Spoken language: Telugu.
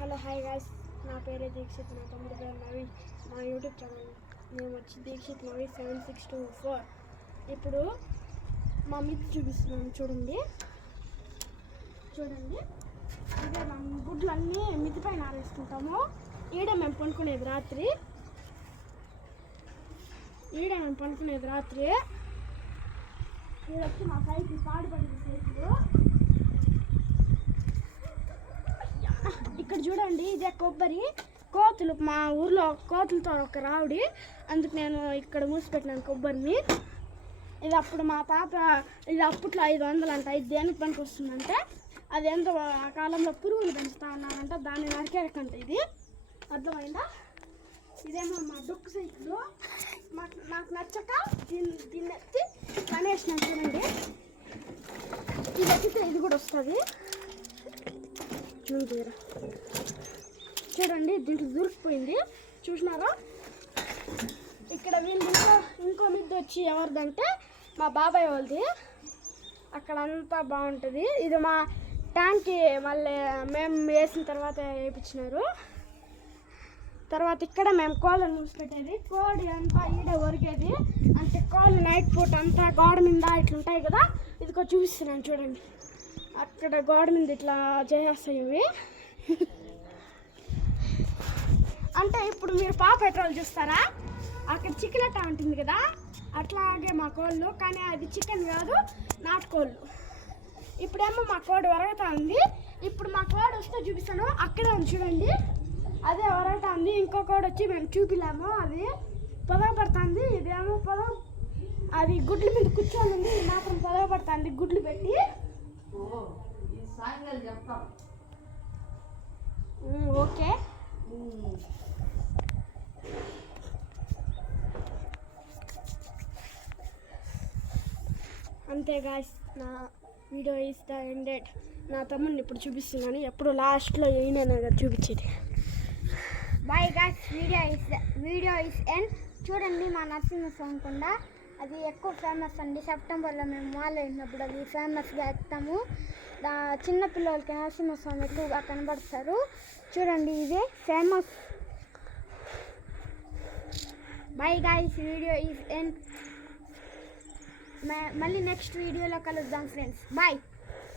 హలో హాయ్ గాయ్స్, నా పేరే దీక్షిత్, నా తమ్ముడు పేరు నవి. మా యూట్యూబ్ ఛానల్ మేము వచ్చి దీక్షిత్ నవి 7624. ఇప్పుడు మా మిద్ది చూపిస్తున్నాను చూడండి. ఇదే మా గుడ్లన్నీ మిద్ది పైన ఆరేసుకుంటాము. ఈడే మేము పనుకునేది రాత్రి. ఈడొచ్చి మా సైకిల్ పాడుపడింది సైకిల్. ఇక్కడ చూడండి, ఇదే కొబ్బరి కోతులు. మా ఊర్లో కోతులతో ఒక రావుడి, అందుకు నేను ఇక్కడ మూసిపెట్టినాను కొబ్బరిని. ఇది అప్పుడు మా తాత, ఇది అప్పట్లో 500 అంట. ఇది దేనికి పనికి వస్తుందంటే, అదేందో ఆ కాలంలో పురుగులు పెంచుతా ఉన్నారంట, దాన్ని నరికేరకంట. ఇది అర్థమైందా? ఇదేమో మా డొక్కు సైకిల్. నాకు నచ్చక దీన్ని ఎత్తి కనేసినాను. చూడండి, ఇది ఎత్తితే ఇది కూడా వస్తుంది. చూడండి, దీంట్లో దొరికిపోయింది, చూసినారా? ఇక్కడ వీళ్ళు ఇంకో మిద్ది వచ్చి ఎవరిదంటే మా బాబాయ్ వాళ్ళది. అక్కడ అంతా బాగుంటుంది. ఇది మా ట్యాంక్కి మళ్ళీ మేము వేసిన తర్వాత వేయించినారు. తర్వాత ఇక్కడ మేము కోళ్ళని మూసిపెట్టేది. కోడి అంతా ఈడే ఒరిగేది. అంటే కోళ్ళు నైట్ పూట అంతా గోడ మీద ఇట్లుంటాయి కదా, ఇదిగో చూపిస్తున్నాను చూడండి. అక్కడ గోడ మీద ఇట్లా చేసేస్తాయి ఇవి. అంటే ఇప్పుడు మీరు పెట్రోల్ చూస్తారా, అక్కడ చికెన్ ఉంటుంది కదా, అట్లాగే మా కోళ్ళు. కానీ అది చికెన్ కాదు, నాటుకోళ్ళు. ఇప్పుడేమో మా కోడి ఒరగతా ఉంది. ఇప్పుడు మా కోడి వస్తే చూపిస్తాను. అక్కడే ఉంది చూడండి, అదే ఒరగతా ఉంది. ఇంకో కోడి వచ్చి మేము చూపిలేము, అది పొదవ పడుతుంది. ఇదేమో అది గుడ్ల మీద కూర్చొని ఉంది. ఇది మాత్రం పొదవ పడుతుంది గుడ్లు పెట్టి. ఓకే, అంతే గాయ్స్, నా వీడియో ఈస్ ద ఎండెడ్. నా తమ్ముడిని ఇప్పుడు చూపిస్తున్నాను. ఎప్పుడు లాస్ట్లో అయినా కదా చూపించేది. Bye guys, video is end. చూడండి, మా నరసింహస్వామి కొండ అది ఎక్కువ ఫేమస్ అండి. సెప్టెంబర్లో మేము మాల వేసినప్పుడు అది ఫేమస్గా ఎత్తాము. చిన్న పిల్లలకి నరసింహస్వామి ఎక్కువగా కనబడతారు. చూడండి, ఇదే famous. Bye guys, video is end. మళ్ళీ నెక్స్ట్ వీడియోలో కలుద్దాం ఫ్రెండ్స్. బాయ్.